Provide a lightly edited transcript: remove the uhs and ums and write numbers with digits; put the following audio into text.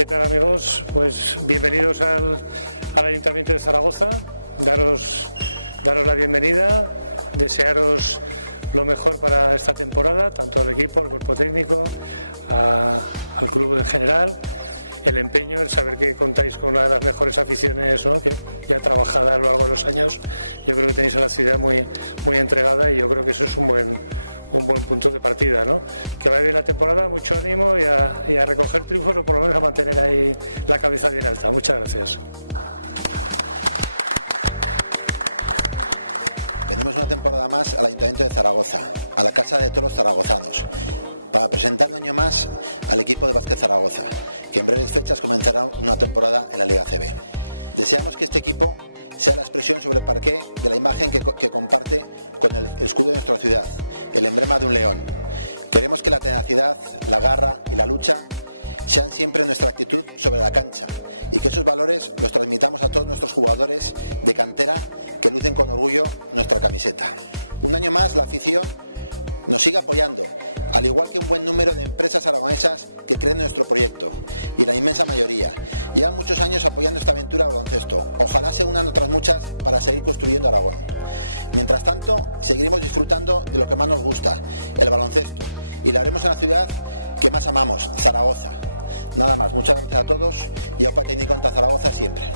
¿Qué tal, amigos? Pues bienvenidos al Ayuntamiento de Zaragoza. Daros la bienvenida, desearos lo mejor para esta temporada, tanto al equipo, al cuerpo técnico, al club en general. El empeño, el saber que contáis con una de las mejores aficiones, ¿no?, que ya trabajada a lo largo de los años. Yo creo que tenéis a la ciudad muy entregada y yo creo que eso es un buen punto de partida, ¿no? Que vaya bien la temporada, mucho ánimo y a recoger triunfos, o por lo menos a mantener ahí la cabeza bien alta. Muchas gracias. Venimos una temporada más al Ayuntamiento de Zaragoza, a la casa de todos los zaragozanos, para presentar un año más al equipo de Básquet Zaragoza, que en breves fechas comenzará una temporada en la Liga CB. Deseamos que este equipo sea la expresión sobre el parqué de la imagen que comparte con el escudo de nuestra ciudad, el emblema de un león. Queremos que la tenacidad, la garra y la lucha sean siempre nuestra actitud sobre la cancha y que esos valores los transmitamos a todos nuestros jugadores de cantera que lucen con orgullo nuestra camiseta. Un año más la afición nos sigue apoyando, al igual que un buen número de empresas aragonesas que creen en nuestro proyecto, y la inmensa mayoría. Llevan muchos años apoyando esta aventura de baloncesto. Ojalá se unan otras muchas para seguir construyendo Aragón. Mientras tanto, seguiremos disfrutando de lo que más nos gusta, el baloncesto, y lo haremos en la ciudad que más amamos, Zaragoza. Nada más, muchas gracias a todos y aupa técnico en Zaragoza siempre.